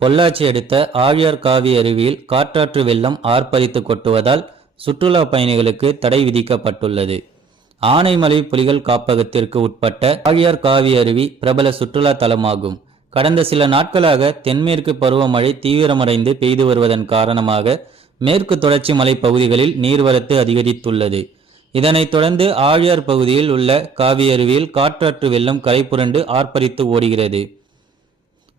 பொள்ளாச்சி அடுத்த ஆழியார்காவி அருவியில் காட்டாற்று வெள்ளம் ஆர்ப்பரித்து கொட்டுவதால் சுற்றுலா பயணிகளுக்கு தடை விதிக்கப்பட்டுள்ளது. ஆனைமலை புலிகள் காப்பகத்திற்கு உட்பட்ட ஆழியார்காவி அருவி பிரபல சுற்றுலா தலமாகும். கடந்த சில நாட்களாக தென்மேற்கு பருவமழை தீவிரமடைந்து பெய்து வருவதன் காரணமாக மேற்கு தொடர்ச்சி மலை பகுதிகளில் நீர்வரத்து அதிகரித்துள்ளது. இதனைத் தொடர்ந்து ஆழியார் பகுதியில் உள்ள காவி அருவியில் காட்டாற்று வெள்ளம் கரைபுரண்டு ஆர்ப்பரித்து ஓடுகிறது.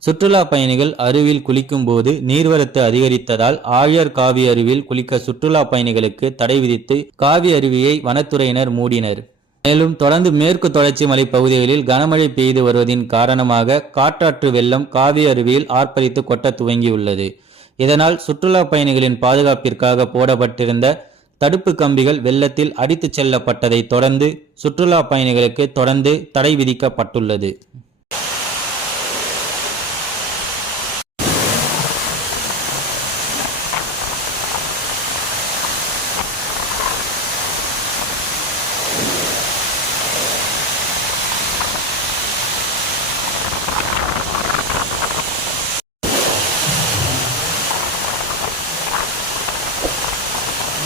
சுற்றுலா பயணிகள் அருவியில் குளிக்கும் போது நீர்வரத்து அதிகரித்ததால் ஆழியார் காவி அருவியில் குளிக்க சுற்றுலா பயணிகளுக்கு தடை விதித்து காவி அருவியை வனத்துறையினர் மூடினர். மேலும் தொடர்ந்து மேற்கு தொடர்ச்சி மலை பகுதிகளில் கனமழை பெய்து வருவதின் காரணமாக காட்டாற்று வெள்ளம் காவி அருவியில் ஆர்ப்பரித்து கொட்ட துவங்கியுள்ளது. இதனால் சுற்றுலா பயணிகளின் பாதுகாப்பிற்காக போடப்பட்டிருந்த தடுப்பு கம்பிகள் வெள்ளத்தில் அடித்துச் செல்லப்பட்டதை தொடர்ந்து சுற்றுலா பயணிகளுக்கு தொடர்ந்து தடை விதிக்கப்பட்டுள்ளது.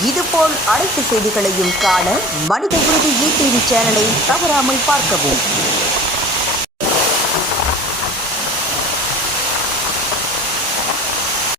இதுபோல் அனைத்து செய்திகளையும் காண மனித உறுதி ஈடிவி சேனலை தவறாமல் பார்க்கவும்.